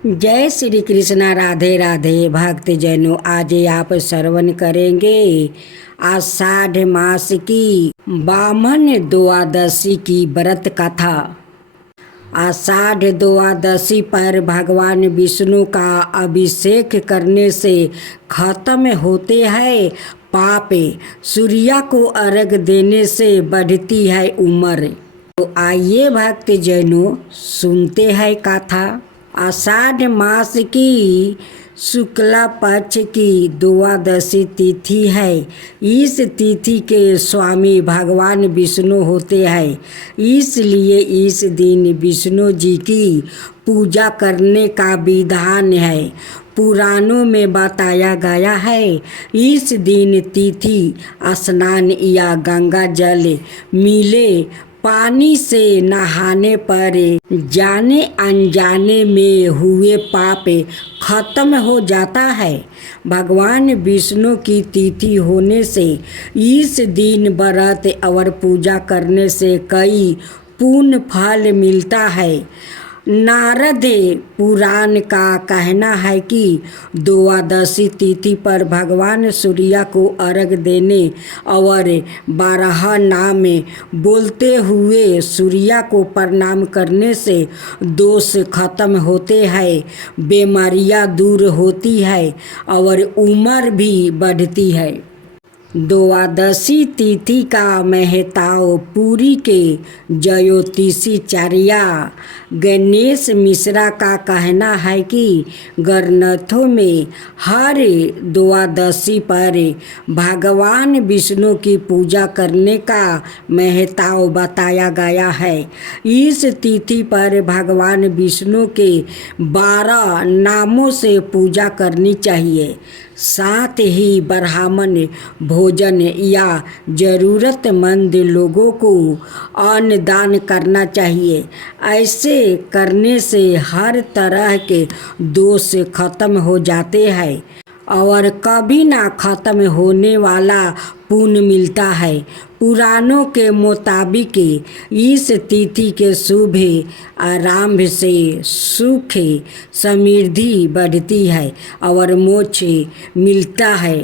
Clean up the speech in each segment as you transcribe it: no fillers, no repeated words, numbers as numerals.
जय श्री कृष्णा। राधे राधे। भक्त जनों, आज आप श्रवण करेंगे आषाढ़ मास की बामन द्वादशी की व्रत कथा। आषाढ़ द्वादशी पर भगवान विष्णु का अभिषेक करने से खत्म होते हैं पाप। सूर्य को अर्घ देने से बढ़ती है उम्र। तो आइए भक्त जनों, सुनते हैं कथा। आषाढ़ मास की शुक्ला पक्ष की द्वादशी तिथि है। इस तिथि के स्वामी भगवान विष्णु होते हैं, इसलिए इस दिन विष्णु जी की पूजा करने का विधान है। पुराणों में बताया गया है, इस दिन तिथि स्नान या गंगा जल मिले पानी से नहाने पर जाने अनजाने में हुए पाप खत्म हो जाता है। भगवान विष्णु की तिथि होने से इस दिन व्रत और पूजा करने से कई पुण्य फल मिलता है। नारद पुराण का कहना है कि द्वादशी तिथि पर भगवान सूर्य को अर्घ देने और 12 नाम बोलते हुए सूर्य को प्रणाम करने से दोष खत्म होते हैं, बीमारियां दूर होती है और उम्र भी बढ़ती है। द्वादशी तिथि का महत्व। पुरी के ज्योतिषाचार्य गणेश मिश्रा का कहना है कि ग्रंथों में हर द्वादशी पर भगवान विष्णु की पूजा करने का महत्व बताया गया है। इस तिथि पर भगवान विष्णु के 12 नामों से पूजा करनी चाहिए। साथ ही ब्राह्मण भोजन या ज़रूरतमंद लोगों को अन्न दान करना चाहिए। ऐसे करने से हर तरह के दोष खत्म हो जाते हैं और कभी ना खत्म होने वाला पुण्य मिलता है। पुराणों के मुताबिक इस तिथि के शुभ आरंभ से सुख समृद्धि बढ़ती है और मोक्ष मिलता है।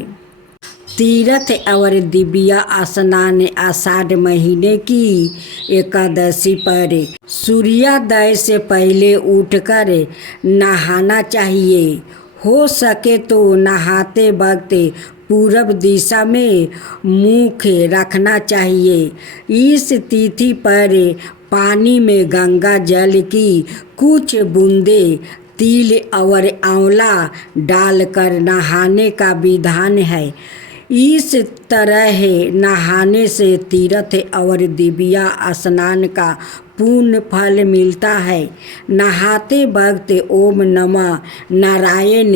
तीर्थ और दिव्य स्नान। आषाढ़ महीने की एकादशी पर सूर्योदय से पहले उठकर नहाना चाहिए। हो सके तो नहाते वक्त पूर्व दिशा में मुख रखना चाहिए। इस तिथि पर पानी में गंगा जल की कुछ बूंदें तिल और आंवला डालकर नहाने का विधान है। इस तरह नहाने से तीर्थ और दिव्य स्नान का पुण्य फल मिलता है। नहाते वक्त ओम नमः नारायण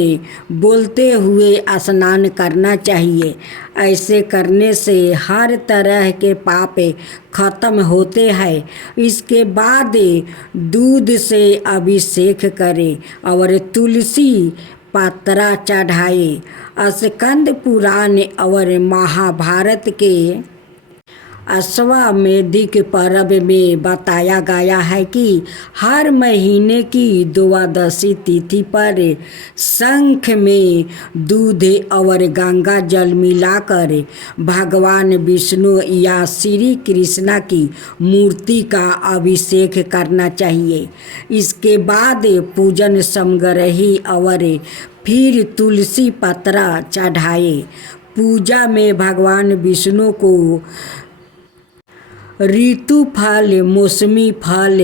बोलते हुए स्नान करना चाहिए। ऐसे करने से हर तरह के पाप खत्म होते हैं। इसके बाद दूध से अभिषेक करें और तुलसी पत्रा चढ़ाए। स्कंद पुराण और महाभारत के अश्वमेधिक पर्व में बताया गया है कि हर महीने की द्वादशी तिथि पर शंख में दूध और गंगा जल मिलाकर भगवान विष्णु या श्री कृष्ण की मूर्ति का अभिषेक करना चाहिए। इसके बाद पूजन समग्रही और फिर तुलसी पत्रा चढ़ाए। पूजा में भगवान विष्णु को ऋतु फल, मौसमी फल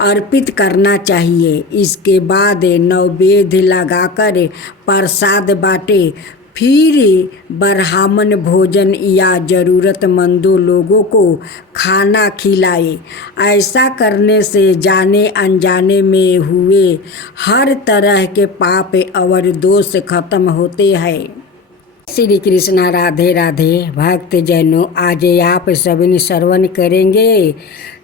अर्पित करना चाहिए। इसके बाद नैवेद्य लगाकर प्रसाद बांटे। फिर ब्राह्मण भोजन या ज़रूरतमंदों लोगों को खाना खिलाए। ऐसा करने से जाने अनजाने में हुए हर तरह के पाप और दोष खत्म होते हैं। श्री कृष्णा। राधे राधे। भक्त जनों, आज आप सभी श्रवण करेंगे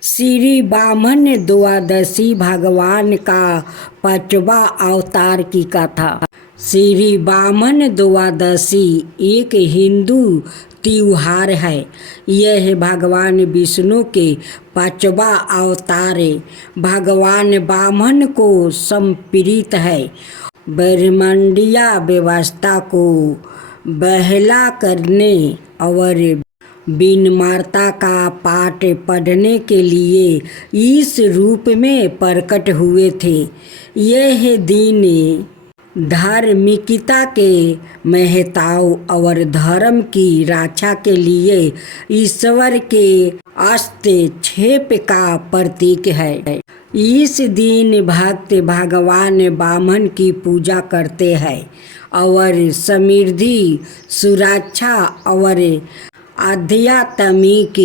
श्री बामन द्वादशी भगवान का 5वां अवतार की कथा। श्री वामन द्वादशी एक हिंदू त्योहार है। यह भगवान विष्णु के 5वां अवतार भगवान वामन को समर्पित है। ब्रह्मांडीय व्यवस्था को बहला करने और विनम्रता का पाठ पढ़ने के लिए इस रूप में प्रकट हुए थे। यह दिन धार्मिकता के महत्व और धर्म की रक्षा के लिए ईश्वर के हस्तक्षेप का प्रतीक है। इस दिन भक्त भगवान वामन की पूजा करते हैं और समृद्धि, सुरक्षा और आध्यात्मिक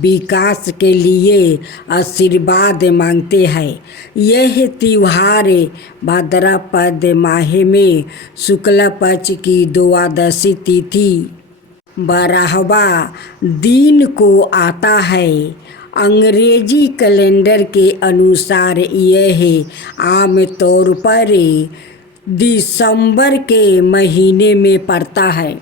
विकास के लिए आशीर्वाद मांगते हैं। यह त्योहार भाद्रपद माह में शुक्ल पक्ष की द्वादशी तिथि 12वां दिन को आता है। अंग्रेजी कैलेंडर के अनुसार यह आमतौर पर दिसंबर के महीने में पड़ता है।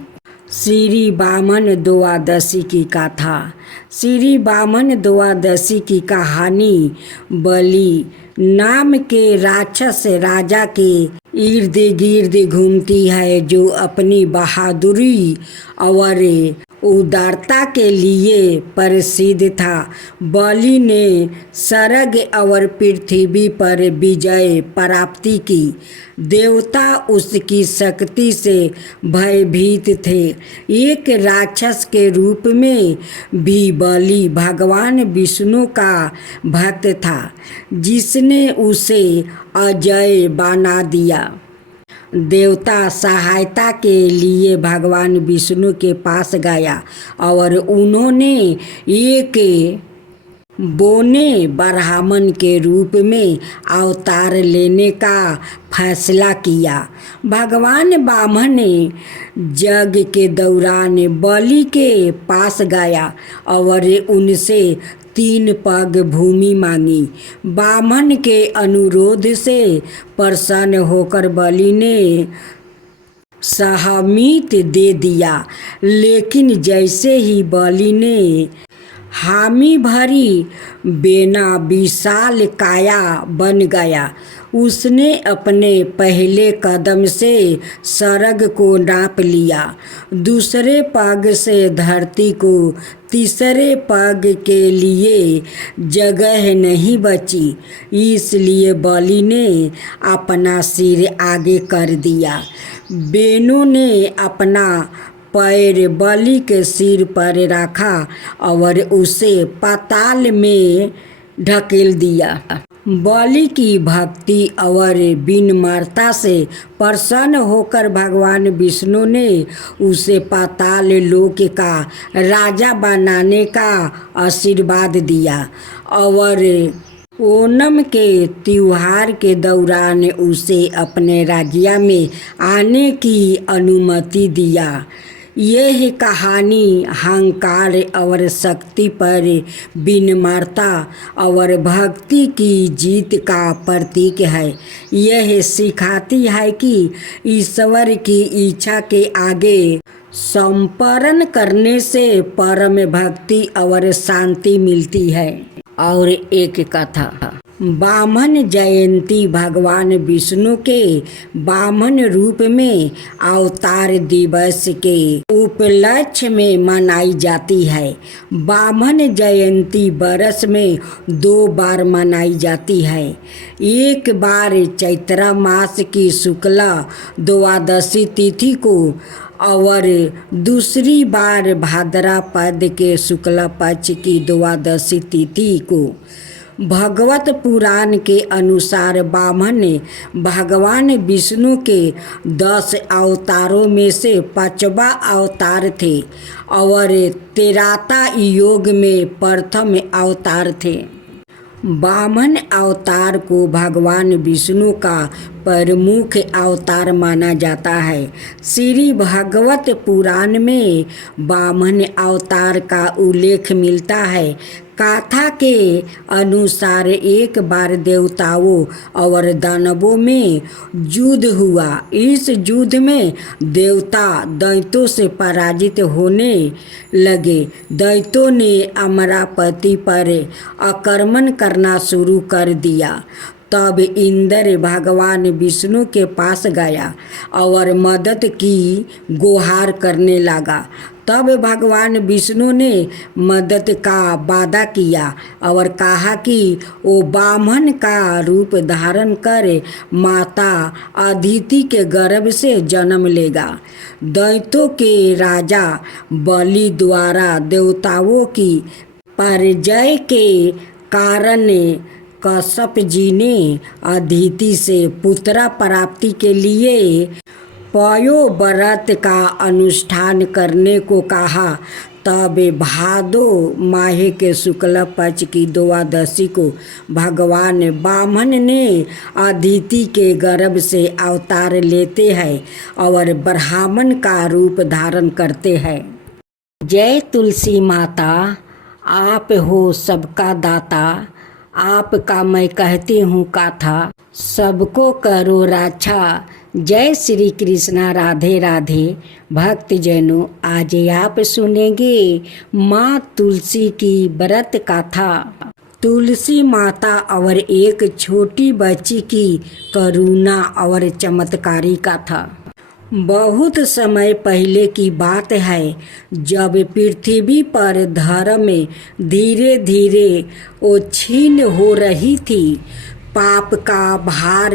श्री वामन द्वादशी की कथा। श्री वामन द्वादशी की कहानी बलि नाम के राक्षस राजा के इर्द गिर्द घूमती है, जो अपनी बहादुरी और उदारता के लिए प्रसिद्ध था। बलि ने स्वर्ग और पृथ्वी पर विजय प्राप्ति की। देवता उसकी शक्ति से भयभीत थे। एक राक्षस के रूप में भी बलि भगवान विष्णु का भक्त था, जिसने उसे अजय बना दिया। देवता सहायता के लिए भगवान विष्णु के पास गया और उन्होंने एक बोने ब्राह्मण के रूप में अवतार लेने का फैसला किया। भगवान वामन यज्ञ के दौरान बलि के पास गया और उनसे 3 पग भूमि मांगी। वामन के अनुरोध से प्रसन्न होकर बलि ने सहमति दे दिया, लेकिन जैसे ही बलि ने हामी भरी, बेना विशाल काया बन गया। उसने अपने पहले कदम से स्वर्ग को नाप लिया, दूसरे पग से धरती को, तीसरे पग के लिए जगह नहीं बची। इसलिए बलि ने अपना सिर आगे कर दिया। बेनों ने अपना पैर बलि के सिर पर रखा और उसे पाताल में ढकेल दिया। बलि की भक्ति और विनम्रता से प्रसन्न होकर भगवान विष्णु ने उसे पाताल लोक का राजा बनाने का आशीर्वाद दिया और ओणम के त्योहार के दौरान उसे अपने राज्य में आने की अनुमति दिया। यह कहानी अहंकार और शक्ति पर विनम्रता और भक्ति की जीत का प्रतीक है। यह सिखाती है कि ईश्वर की इच्छा के आगे समर्पण करने से परम भक्ति और शांति मिलती है। और एक कथा। वामन जयंती भगवान विष्णु के वामन रूप में अवतार दिवस के उपलक्ष्य में मनाई जाती है। वामन जयंती वर्ष में 2 बार मनाई जाती है। एक बार चैत्र मास की शुक्ला द्वादशी तिथि को और दूसरी बार भाद्रपद के शुक्ल पक्ष की द्वादशी तिथि को। भगवत पुराण के अनुसार वामन भगवान विष्णु के 10 अवतारों में से 5वां अवतार थे और त्रेता युग में प्रथम अवतार थे। वामन अवतार को भगवान विष्णु का प्रमुख अवतार माना जाता है। श्री भागवत पुराण में वामन अवतार का उल्लेख मिलता है। कथा के अनुसार एक बार देवताओं और दानवों में युद्ध हुआ। इस युद्ध में देवता दैत्यों से पराजित होने लगे। दैत्यों ने अमरावती पर आक्रमण करना शुरू कर दिया। तब इंद्र भगवान विष्णु के पास गया और मदद की गुहार करने लगा। तब भगवान विष्णु ने मदद का वादा किया और कहा कि वो ब्राह्मण का रूप धारण कर माता अदिति के गर्भ से जन्म लेगा। दैत्यों के राजा बलि द्वारा देवताओं की पराजय के कारण कश्यप जी ने अदिति से पुत्र प्राप्ति के लिए पयोव्रत का अनुष्ठान करने को कहा। तब भादो माह के शुक्ल पक्ष की द्वादशी को भगवान ब्राह्मण ने अदिति के गर्भ से अवतार लेते हैं और ब्राह्मण का रूप धारण करते हैं। जय तुलसी माता, आप हो सबका दाता, आपका मैं कहती हूँ कथा, सबको करो रक्षा। जय श्री कृष्णा, राधे राधे। भक्त जनों, आज आप सुनेंगे माँ तुलसी की व्रत कथा। तुलसी माता और एक छोटी बच्ची की करुणा और चमत्कारी कथा। बहुत समय पहले की बात है, जब पृथ्वी पर धर्म धीरे धीरे क्षीण हो रही थी। पाप का भार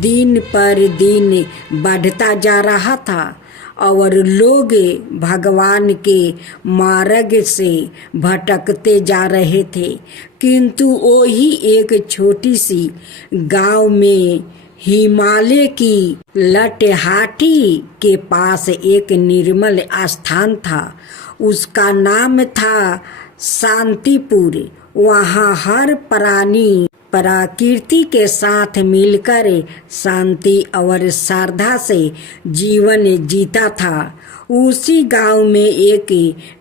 दिन पर दिन बढ़ता जा रहा था और लोग भगवान के मार्ग से भटकते जा रहे थे। किंतु वही एक छोटी सी गांव में हिमालय की लटहाटी के पास एक निर्मल स्थान था। उसका नाम था शांतिपुर। वहाँ हर प्राणी प्रकृति के साथ मिलकर शांति और श्रद्धा से जीवन जीता था। उसी गांव में एक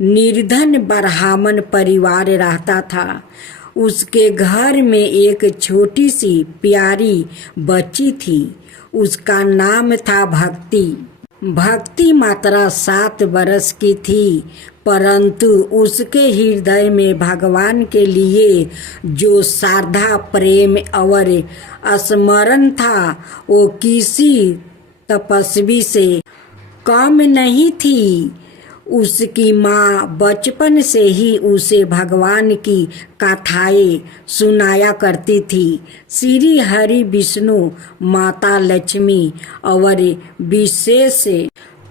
निर्धन ब्राह्मण परिवार रहता था। उसके घर में एक छोटी सी प्यारी बच्ची थी। उसका नाम था भक्ति। भक्ति मात्र 7 वर्ष की थी, परंतु उसके हृदय में भगवान के लिए जो श्रद्धा, प्रेम और स्मरण था, वो किसी तपस्वी से कम नहीं थी। उसकी माँ बचपन से ही उसे भगवान की कथाएं सुनाया करती थी। श्री हरि, विष्णु, माता लक्ष्मी और विशेष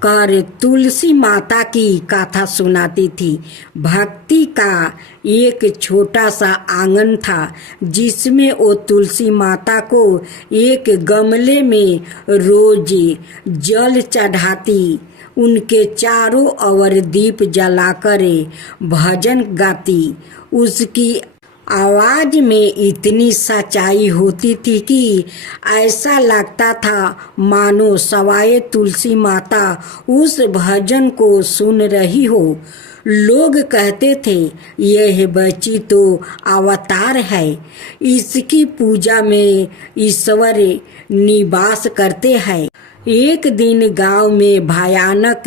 कर तुलसी माता की कथा सुनाती थी। भक्ति का एक छोटा सा आंगन था, जिसमें वो तुलसी माता को एक गमले में रोज जल चढ़ाती, उनके चारों ओर दीप जलाकर भजन गाती। उसकी आवाज में इतनी सच्चाई होती थी कि ऐसा लगता था मानो सवाए तुलसी माता उस भजन को सुन रही हो। लोग कहते थे, यह बच्ची तो अवतार है, इसकी पूजा में ईश्वर निवास करते हैं। एक दिन गांव में भयानक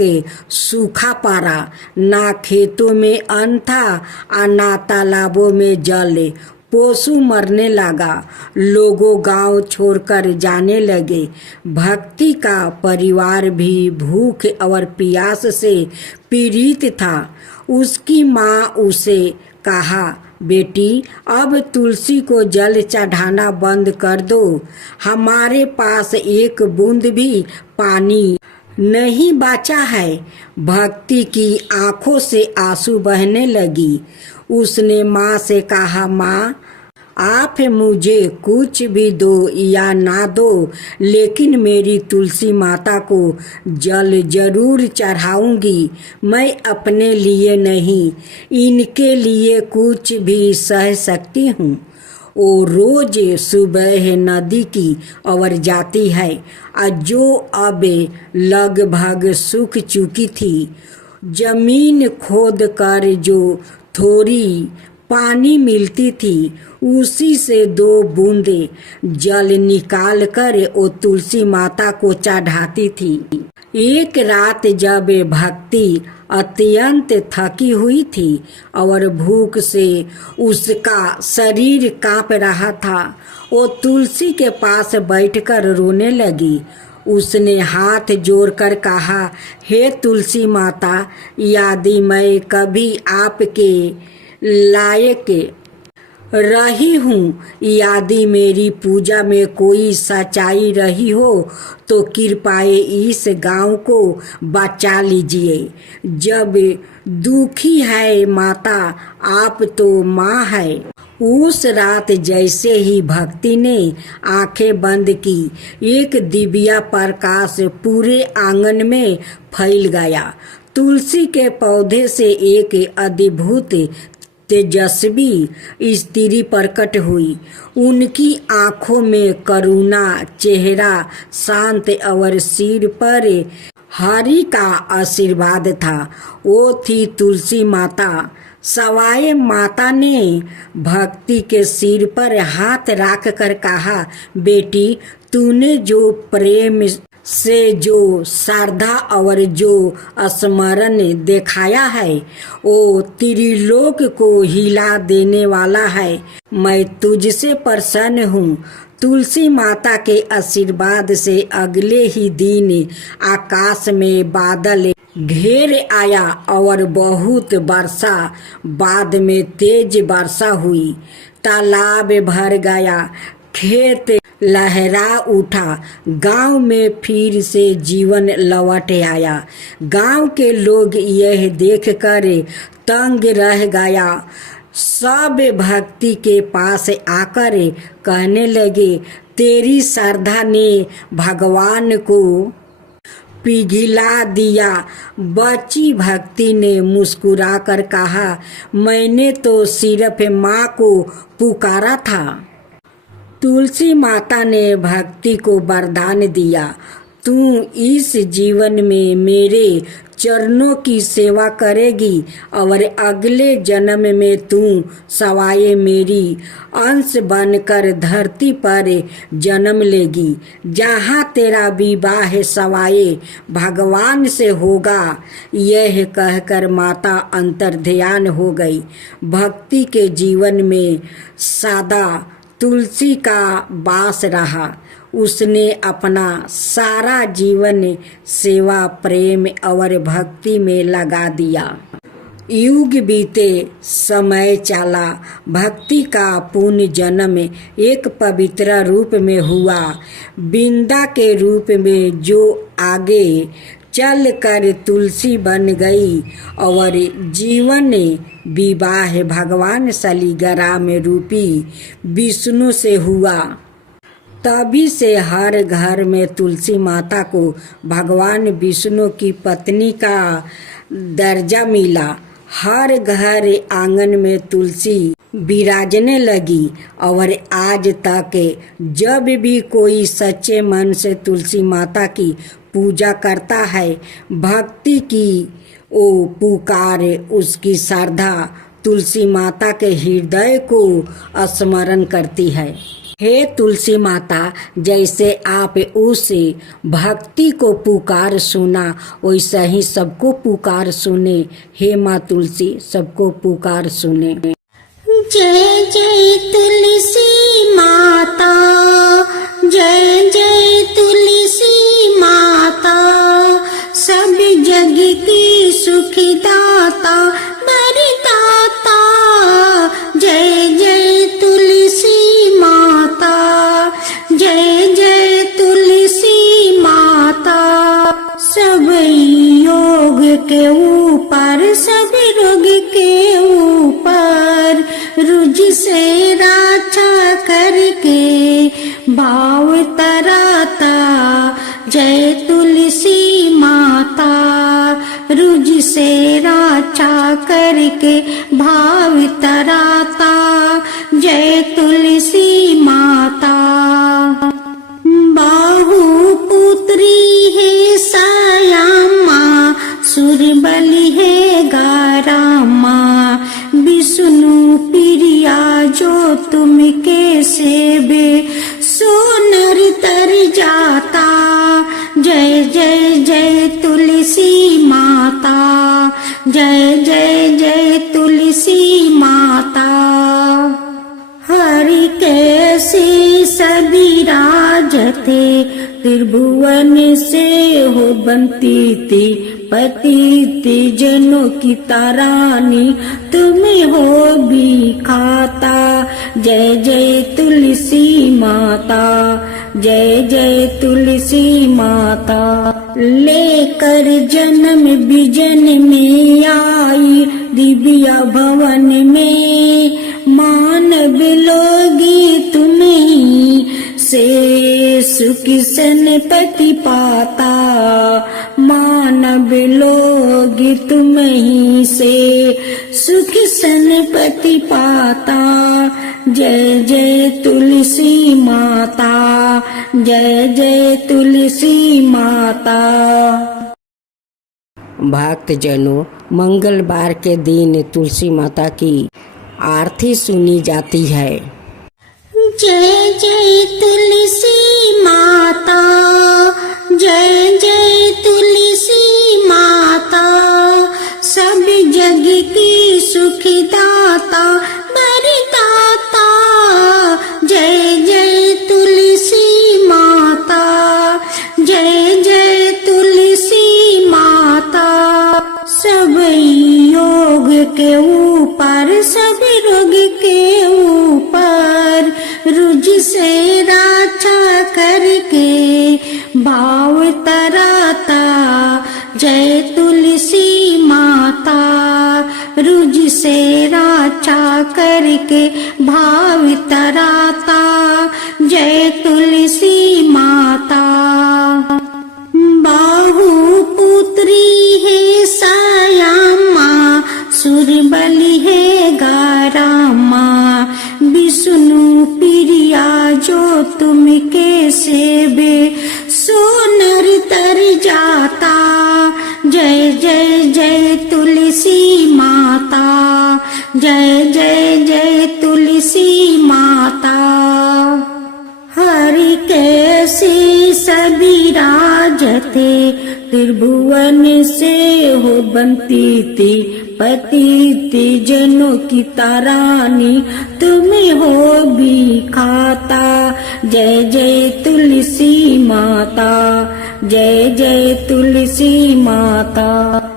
सूखा पड़ा। ना खेतों में अन्न था और ना तालाबों में जल। पशु मरने लगा। लोगों गांव छोड़कर जाने लगे। भक्ति का परिवार भी भूख और प्यास से पीड़ित था। उसकी माँ उसे कहा, बेटी, अब तुलसी को जल चढ़ाना बंद कर दो। हमारे पास एक बूंद भी पानी नहीं बचा है। भक्ति की आंखों से आंसू बहने लगी। उसने माँ से कहा, माँ, आप मुझे कुछ भी दो या ना दो, लेकिन मेरी तुलसी माता को जल जरूर चढ़ाऊंगी। मैं अपने लिए नहीं, इनके लिए कुछ भी सह सकती हूँ। वो रोज सुबह नदी की ओर जाती है, जो अब लगभग सूख चुकी थी। जमीन खोद कर जो थोड़ी पानी मिलती थी, उसी से 2 बूंदे जल निकाल कर वो तुलसी माता को चढ़ाती थी। एक रात जब भक्ति अत्यंत थकी हुई थी और भूख से उसका शरीर कांप रहा था, वो तुलसी के पास बैठकर रोने लगी। उसने हाथ जोड़कर कहा, हे तुलसी माता, यदि मैं कभी आपके लायक रही हूँ, यदि मेरी पूजा में कोई सच्चाई रही हो तो कृपया इस गांव को बचा लीजिए। जब दुखी है माता, आप तो माँ है। उस रात जैसे ही भक्ति ने आंखें बंद की, एक दिव्या प्रकाश पूरे आंगन में फैल गया। तुलसी के पौधे से एक अद्भुत तेजस्वी स्त्री प्रकट हुई। उनकी आंखों में करुणा, चेहरा शांत और सिर पर हरि का आशीर्वाद था। वो थी तुलसी माता। सवाई माता ने भक्ति के सिर पर हाथ रख कर कहा, बेटी, तूने जो प्रेम से, जो श्रद्धा और जो स्मरण दिखाया है, वो त्रिलोक को हिला देने वाला है। मैं तुझसे प्रसन्न हूँ। तुलसी माता के आशीर्वाद से अगले ही दिन आकाश में बादल घेर आया और बहुत वर्षा बाद में तेज वर्षा हुई। तालाब भर गया, खेत लहरा उठा, गांव में फिर से जीवन लौट आया। गांव के लोग यह देखकर तंग रह गया। सब भक्ति के पास आकर कहने लगे, तेरी श्रद्धा ने भगवान को पिघला दिया। बच्ची भक्ति ने मुस्कुराकर कहा, मैंने तो सिर्फ माँ को पुकारा था। तुलसी माता ने भक्ति को वरदान दिया, तू इस जीवन में मेरे चरणों की सेवा करेगी और अगले जन्म में तू सवाए मेरी अंश बनकर धरती पर जन्म लेगी, जहाँ तेरा विवाह सवाए भगवान से होगा। यह कहकर माता अंतर्ध्यान हो गई। भक्ति के जीवन में सदा तुलसी का वास रहा। उसने अपना सारा जीवन सेवा, प्रेम और भक्ति में लगा दिया। युग बीते, समय चला, भक्ति का पुण्य जन्म एक पवित्र रूप में हुआ। बिंदा के रूप में जो आगे चल कर तुलसी बन गई और जीवन विवाह भगवान शालिग्राम रूपी विष्णु से हुआ। तभी से हर घर में तुलसी माता को भगवान विष्णु की पत्नी का दर्जा मिला। हर घर आंगन में तुलसी विराजने लगी और आज तक जब भी कोई सच्चे मन से तुलसी माता की पूजा करता है, भक्ति की ओ पुकार, उसकी श्रद्धा तुलसी माता के हृदय को स्मरण करती है। हे तुलसी माता, जैसे आप उस भक्ति को पुकार सुना, वैसा ही सबको पुकार सुने। हे माँ तुलसी, सबको पुकार सुने। जय जय तुलसी माता, जय जय तुलसी माता, सब जग की सुखदाता वरदाता। जय जय तुलसी माता, जय जय तुलसी माता, सब योग के ऊपर, सब रोग के ऊपर, रुझ से रक्षा करके भाव तराता। जय तुलसी माता, रुझ से रक्षा करके भाव तराता। जय तुलसी माता। बाहु पुत्री है सयामा, सुरबली है गारामा, विष्णु जो तुम के सेवे सो नर तर जाता। जय जय जय तुलसी माता, जय जय जय तुलसी माता। हरि कैसे सभी राजते, त्रिभुवन से हो बनती थी। पतिति जनों की तारानी तुम्हें हो भी खाता। जय जय तुलसी माता, जय जय तुलसी माता। लेकर जन्म बिजन में आई दिव्या भवन में, मानव लोगी तुम्हीं से सुख सनपति पाता। मानव लोगी तुम्हीं से सुख सनपति पाता। जय जय तुलसी माता, जय जय तुलसी माता। भक्त जनों, मंगलवार के दिन तुलसी माता की आरती सुनी जाती है। जय जय तुलसी माता, जय जय तुलसी माता। सब जग की सुखदाता वरदाता। जय जय तुलसी माता, जय जय तुलसी माता। सब योग के ऊपर, सब रोग के ऊपर, रुज से रक्षा करके भाव तराता। जय तुलसी माता, रुज से रक्षा करके भाव तराता। जय तुलसी माता। बाहु पुत्री है सायामा, सुरबली है गारामा। विष्णु प्रिया जो तुम के सेवे सो नर तर जाता। जय जय जय तुलसी माता, जय जय जय तुलसी माता। हरि कैसे सभी राजते, त्रिभुवन से हो बनती थी। पतिति जनों की तारानी तुम्हें हो भी खाता। जय जय तुलसी माता, जय जय तुलसी माता।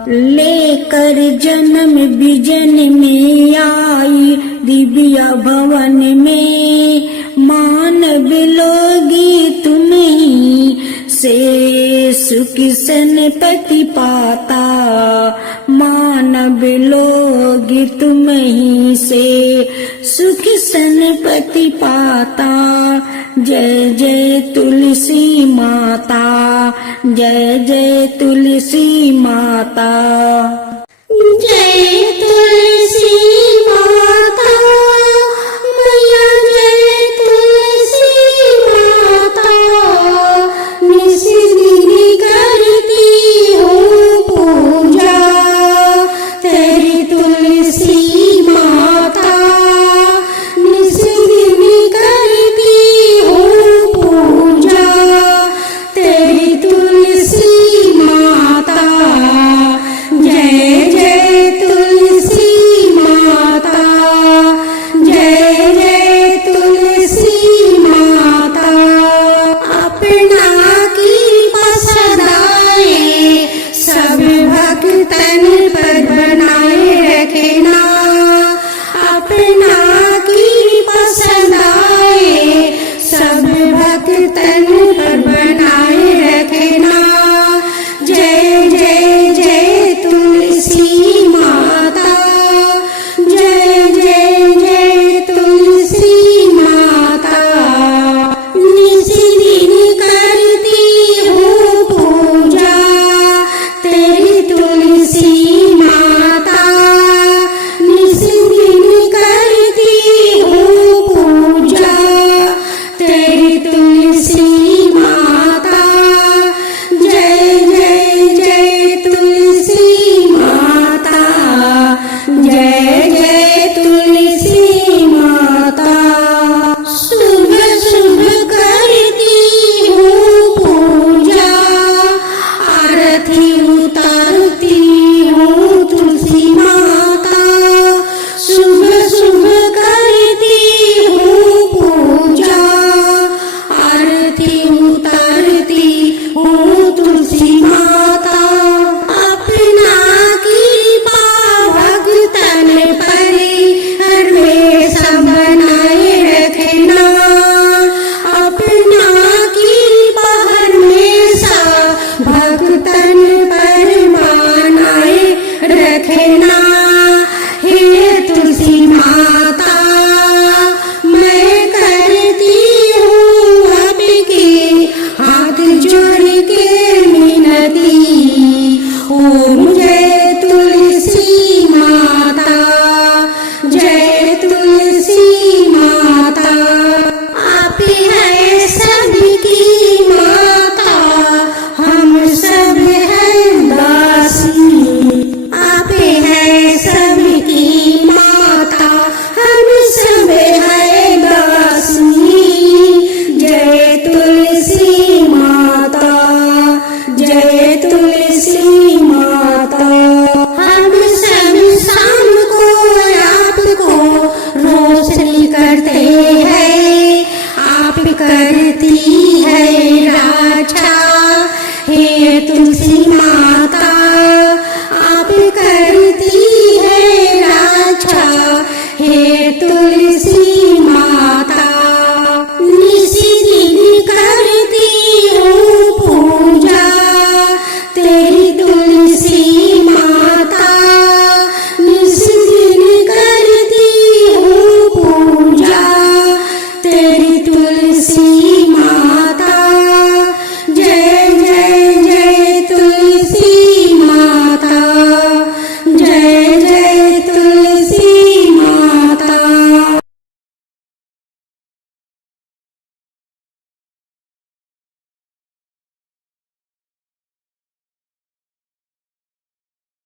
लेकर जन्म बिजन में आई दिव्या भवन में, मानव लोगी तुम्हीं से सुख सनपति पाता। मानव लोगी तुम्हीं से सुख सनपति पाता। जय जय तुलसी माता, जय जय तुलसी माता। जय तुलसी माता, मैया जय तुलसी माता। निस दिन करती हूँ पूजा तेरी तुलसी माता। निस दिन करती हूँ पूजा तेरी तुलसी माता। जय जय तुलसी माता, जय जय तुलसी